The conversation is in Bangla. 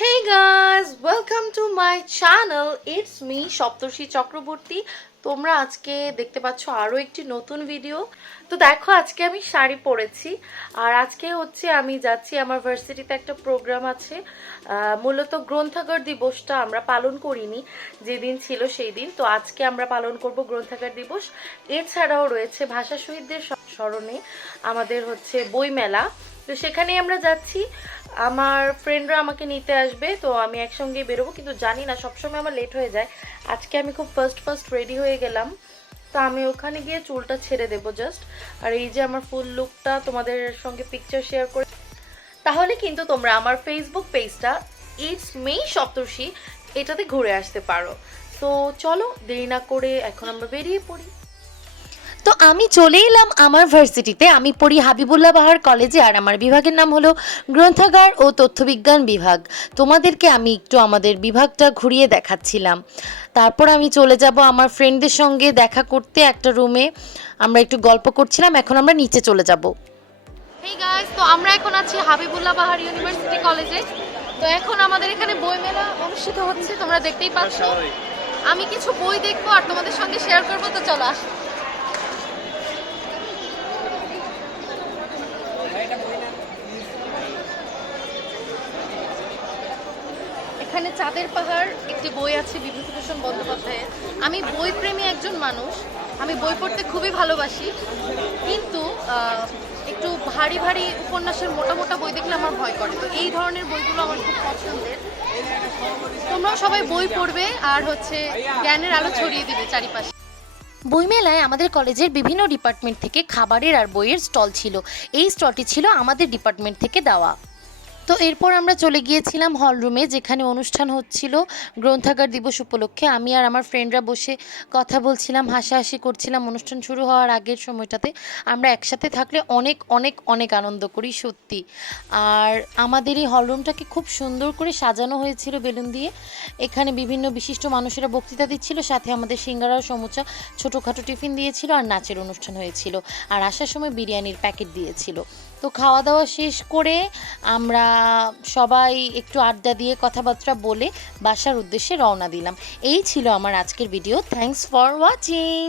Hey guys, welcome to my channel. It's me সপ্তর্ষি চক্রবর্তী। তোমরা আজকে দেখতে পাচ্ছ আরো একটি নতুন ভিডিও। তো দেখো আজকে আমি শাড়ি পরেছি আর আজকে হচ্ছে আমি যাচ্ছি আমার ভার্সিটিতে একটা প্রোগ্রাম আছে। মূলত গ্রন্থাগার দিবসটা আমরা পালন করিনি, যেদিন ছিল সেই দিন। তো আজকে আমরা পালন করব গ্রন্থাগার দিবস। এছাড়াও রয়েছে ভাষা শহীদদের স্মরণে আমাদের হচ্ছে বইমেলা। তো সেখানেই আমরা যাচ্ছি। আমার ফ্রেন্ডরা আমাকে নিতে আসবে, তো আমি একসঙ্গে বেরোবো, কিন্তু জানি না, সবসময় আমার লেট হয়ে যায়। আজকে আমি খুব ফার্স্ট রেডি হয়ে গেলাম। তো আমি ওখানে গিয়ে চুলটা ছেড়ে দেবো জাস্ট। আর এই যে আমার ফুল লুকটা তোমাদের সঙ্গে পিকচার শেয়ার করে, তাহলে কিন্তু তোমরা আমার ফেসবুক পেজটা ইটস মি সপ্তর্ষি এটাতে ঘুরে আসতে পারো। তো চলো দেরি না করে এখন আমরা বেরিয়ে পড়ি। তো আমি চলে এলাম আমার ভার্সিটিতে। আমি পড়ি হাবিবুল্লাহ বাহার কলেজে, আর আমার বিভাগের নাম হলো গ্রন্থাগার ও তথ্যবিজ্ঞান বিভাগ। তোমাদেরকে আমি একটু আমাদের বিভাগটা ঘুরিয়ে দেখাচ্ছিলাম। তারপর আমি চলে যাব আমার ফ্রেন্ডদের সঙ্গে দেখা করতে একটা রুমে। আমরা একটু গল্প করছিলাম, এখন আমরা নিচে চলে যাব। হেই গাইস, তো আমরা এখন আছি হাবিবুল্লাহ বাহার ইউনিভার্সিটি কলেজে। তো এখন আমাদের এখানে বইমেলা অনুষ্ঠিত হচ্ছে, তোমরা দেখতেই পাচ্ছ। আমি কিছু বই দেখবো আর তোমাদের সঙ্গে শেয়ার করবো, তো চলো আসো। এখানে চাঁদের পাহাড় একটি বই আছে বিভূতিভূষণ বন্দ্যোপাধ্যায়ের। আমি বই প্রেমী একজন মানুষ, আমি বই পড়তে খুবই ভালোবাসি, কিন্তু একটু ভারী ভারী উপন্যাসের মোটা মোটা বই দেখলে আমার ভয় করে। তো এই ধরনের বইগুলো আমার খুব পছন্দের। তোমরাও সবাই বই পড়বে আর হচ্ছে জ্ঞানের আলো ছড়িয়ে দিবে চারিপাশে। বইমেলায় আমাদের কলেজের বিভিন্ন ডিপার্টমেন্ট থেকে খাবারের আর বইয়ের স্টল ছিল। এই স্টলটি ছিল আমাদের ডিপার্টমেন্ট থেকে দেওয়া। তো এরপর আমরা চলে গিয়েছিলাম হলরুমে, যেখানে অনুষ্ঠান হচ্ছিল গ্রন্থাগার দিবস উপলক্ষে। আমি আর আমার ফ্রেন্ডরা বসে কথা বলছিলাম, হাসাহাসি করছিলাম। অনুষ্ঠান শুরু হওয়ার আগের সময়টাতে আমরা একসাথে থাকলে অনেক অনেক অনেক আনন্দ করি সত্যি। আর আমাদের এই হলরুমটাকে খুব সুন্দর করে সাজানো হয়েছিল বেলুন দিয়ে। এখানে বিভিন্ন বিশিষ্ট মানুষেরা বক্তৃতা দিচ্ছিল, সাথে আমাদের সিঙ্গারা সমুচা ছোটোখাটো টিফিন দিয়েছিল, আর নাচের অনুষ্ঠান হয়েছিল, আর আসার সময় বিরিয়ানির প্যাকেট দিয়েছিল। তো খাওয়া দাওয়া শেষ করে আমরা সবাই একটু আড্ডা দিয়ে কথাবার্তা বলে বাসার উদ্দেশ্যে রওনা দিলাম। এই ছিল আমার আজকের ভিডিও। Thanks for watching.